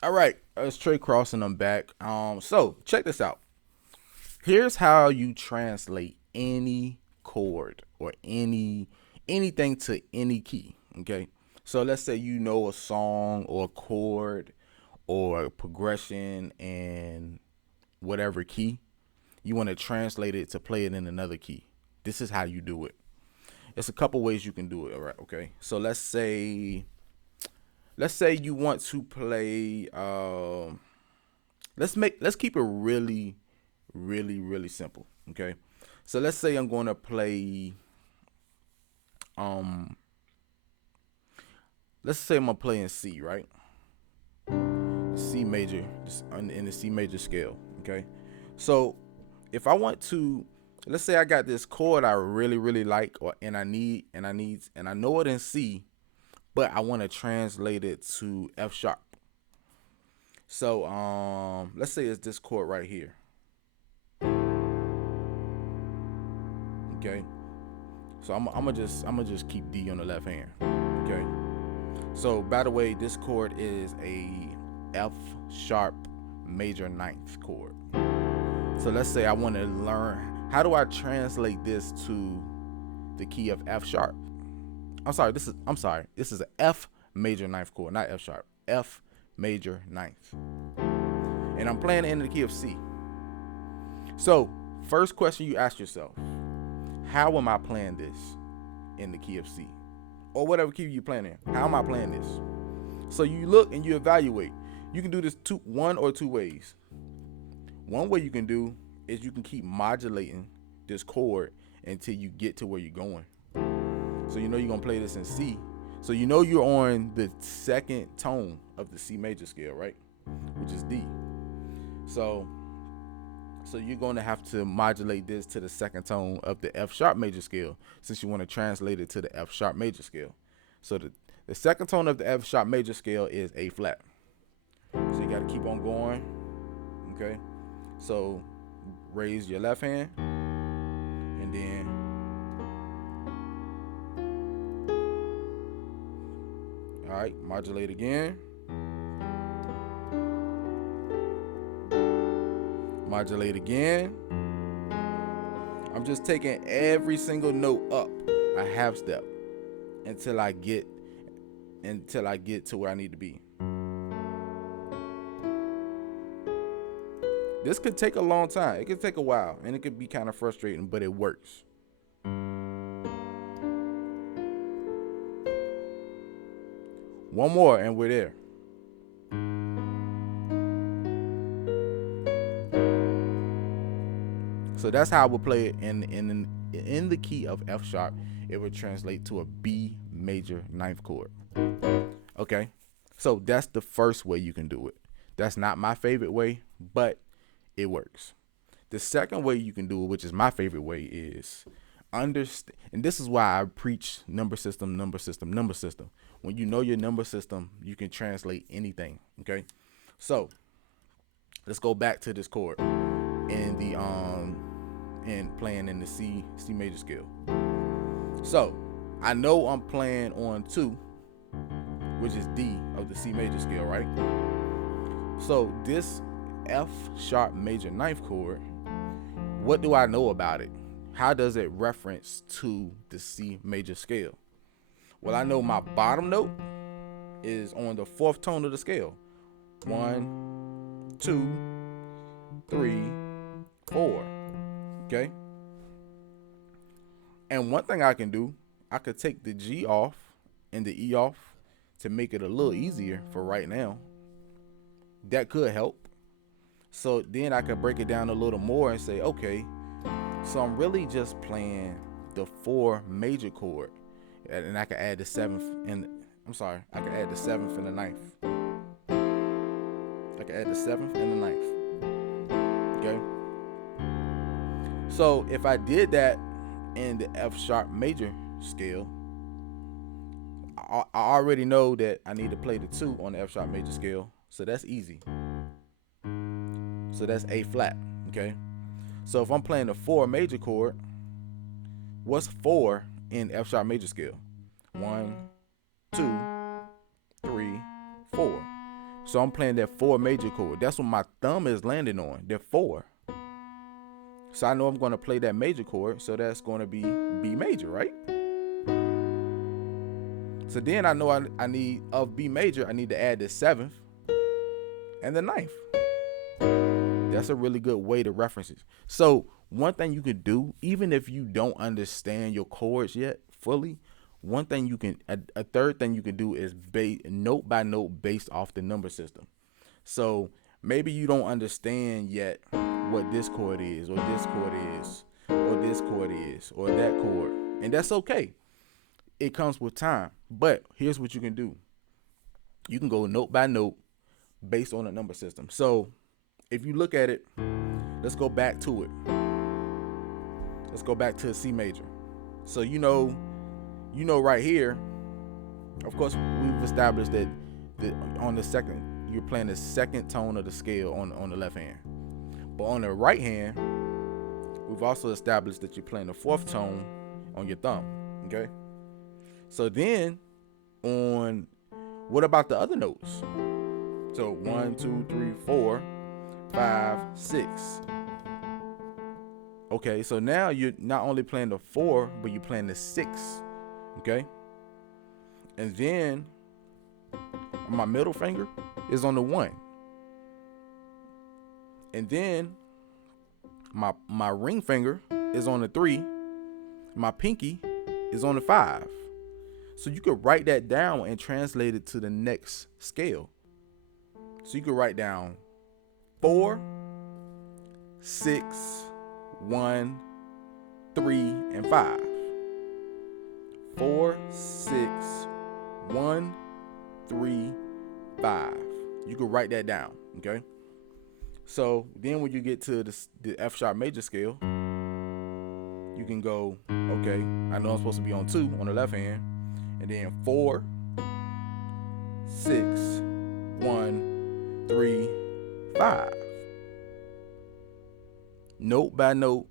All right, it's Trey Cross and I'm back. So check this out. Here's how you translate any chord or anything to any key. Okay, so let's say you know a song or a chord or a progression in whatever key. You want to translate it to play it in another key. This is how you do it. It's a couple ways you can do it. All right, okay. So let's say you want to play. Let's keep it really simple. Okay, so let's say I'm going to play. Um, let's say I'm gonna play in C, right? C major, in the C major scale. Okay, so if I want to, let's say I got this chord I really like, or and I know it in C, but I want to translate it to F sharp. So let's say it's this chord right here. Okay, so I'm gonna just keep D on the left hand. Okay. So by the way, this chord is a F sharp major ninth chord. So let's say I want to learn, how do I translate this to the key of F sharp? This is a F major ninth chord, not F sharp. F major ninth. And I'm playing it in the key of C. So first question you ask yourself, how am I playing this in the key of C? Or whatever key you playing in. How am I playing this? So you look and you evaluate. You can do this one or two ways. One way you can do is you can keep modulating this chord until you get to where you're going. So you know you're gonna play this in C. So you know you're on the second tone of the C major scale, right? Which is D. So you're going to have to modulate this to the second tone of the F sharp major scale, since you want to translate it to the F sharp major scale. So the second tone of the F sharp major scale is A flat. So you got to keep on going. Okay. So raise your left hand and then all right, modulate again. Modulate again. I'm just taking every single note up a half step until I get to where I need to be. This could take a long time. It could take a while and it could be kind of frustrating, but it works. One more and we're there. So that's how I would play it in the key of F sharp. It would translate to a B major ninth chord. Okay, so that's the first way you can do it. That's not my favorite way, but it works. The second way you can do it, which is my favorite way, is understand. And this is why I preach number system. When you know your number system, you can translate anything. Okay, so let's go back to this chord and playing in the C major scale. So I know I'm playing on 2, which is D of the C major scale, right? So this F sharp major ninth chord, what do I know about it? How does it reference to the C major scale? Well, I know my bottom note is on the 4th tone of the scale. 1, 2, 3, 4. Okay? And one thing I can do, I could take the G off and the E off to make it a little easier for right now. That could help. So then I could break it down a little more and say, okay, so I'm really just playing the 4 major chord, and I could add the 7th and I could add the 7th and the 9th. I could add the 7th and the 9th. Okay. So if I did that in the F sharp major scale, I already know that I need to play the 2 on the F sharp major scale. So that's easy. So that's A flat. Okay. So if I'm playing a 4 major chord, what's 4 in F sharp major scale? 1, 2, 3, 4. So I'm playing that 4 major chord. That's what my thumb is landing on, that 4. So I know I'm going to play that major chord, so that's going to be B major, right? So then I know I need, of B major, I need to add the 7th and the 9th. That's a really good way to reference it. So one thing you can do, even if you don't understand your chords yet fully, one thing you can, a third thing you can do is note by note based off the number system. So maybe you don't understand yet what this chord is, or this chord is, or this chord is, or that chord, and that's okay. It comes with time. But here's what you can do. You can go note by note based on a number system. So if you look at it, let's go back to it. Let's go back to C major. So you know right here, of course, we've established that on the second, you're playing the second tone of the scale on the left hand. But on the right hand, we've also established that you're playing the 4th tone on your thumb. Okay? So then what about the other notes? So 1, 2, 3, 4, 5, 6. Okay, so now you're not only playing the 4, but you're playing the 6. Okay? And then my middle finger is on the 1. And then my ring finger is on the 3. My pinky is on the 5. So you could write that down and translate it to the next scale. So you could write down 4, 6, 1, 3, and 5. 4, 6, 1, 3, 5. You could write that down, okay? So then when you get to the F sharp major scale, you can go, okay, I know I'm supposed to be on 2 on the left hand, and then 4, 6, 1, 3, 5. Note by note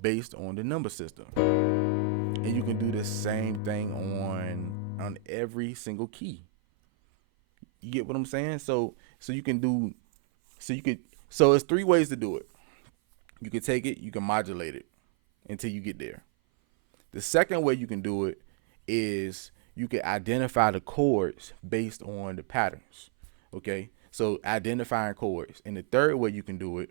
based on the number system. And you can do the same thing on every single key. You get what I'm saying? So it's 3 ways to do it. You can take it, you can modulate it until you get there. The second way you can do it is you can identify the chords based on the patterns. Okay? So identifying chords. And the third way you can do it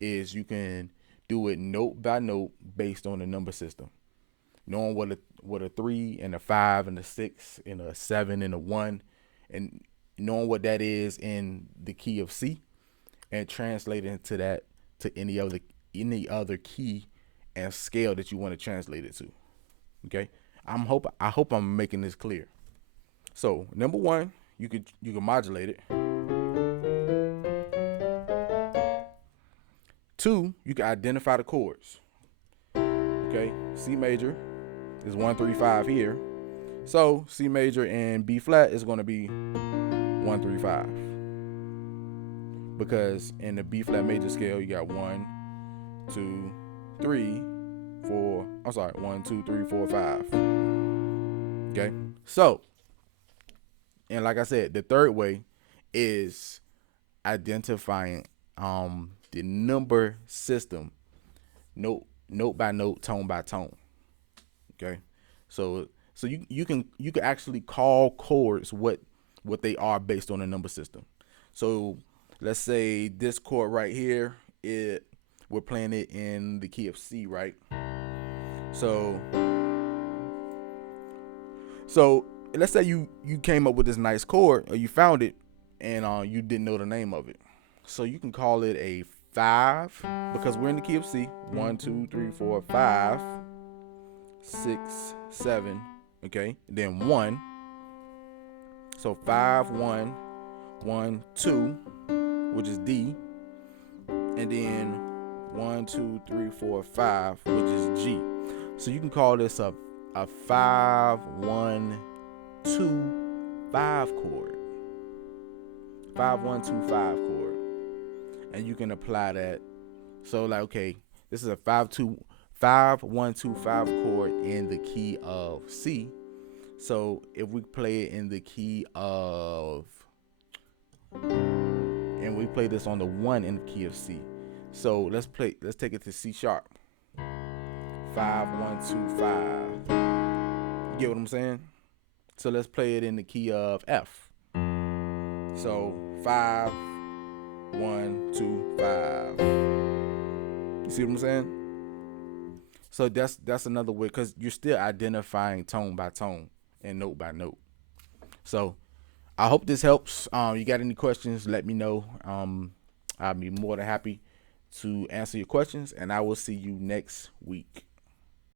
is you can do it note by note based on the number system. Knowing what a 3 and a 5 and a 6 and a 7 and a 1, and knowing what that is in the key of C, and translating to that to any other key and scale that you want to translate it to. Okay? I hope I'm making this clear. So number 1, you can modulate it. 2, you can identify the chords. Okay, C major is 1, 3, 5 here. So C major and B flat is going to be 1, 3, 5. Because in the B flat major scale, you got 1, 2, 3, 4. I'm sorry, 1, 2, 3, 4, 5. Okay, so, and like I said, the third way is identifying the number system, note by note, tone by tone. Okay, so you can actually call chords what they are based on the number system. So let's say this chord right here, we're playing it in the key of C, right? So let's say you came up with this nice chord, or you found it, and you didn't know the name of it. So you can call it a 5, because we're in the key of C. 1, 2, 3, 4, 5, 6, 7. Okay, and then 1. So 5, 1, 1, 2, which is D, and then 1, 2, 3, 4, 5, which is G. So you can call this a 5, 1, 2, 5 chord. 5, 1, 2, 5 chord. And you can apply that. So like, okay, this is a 5, 1, 2, 5 chord in the key of C. So if we play it in the key of and we play this on the 1 in the key of C. So let's take it to C sharp. 5, 1, 2, 5. You get what I'm saying? So let's play it in the key of F. So 5, 1, 2, 5. You see what I'm saying? So that's another way, because you're still identifying tone by tone and note by note. So I hope this helps. You got any questions, let me know. I'll be more than happy to answer your questions, and I will see you next week.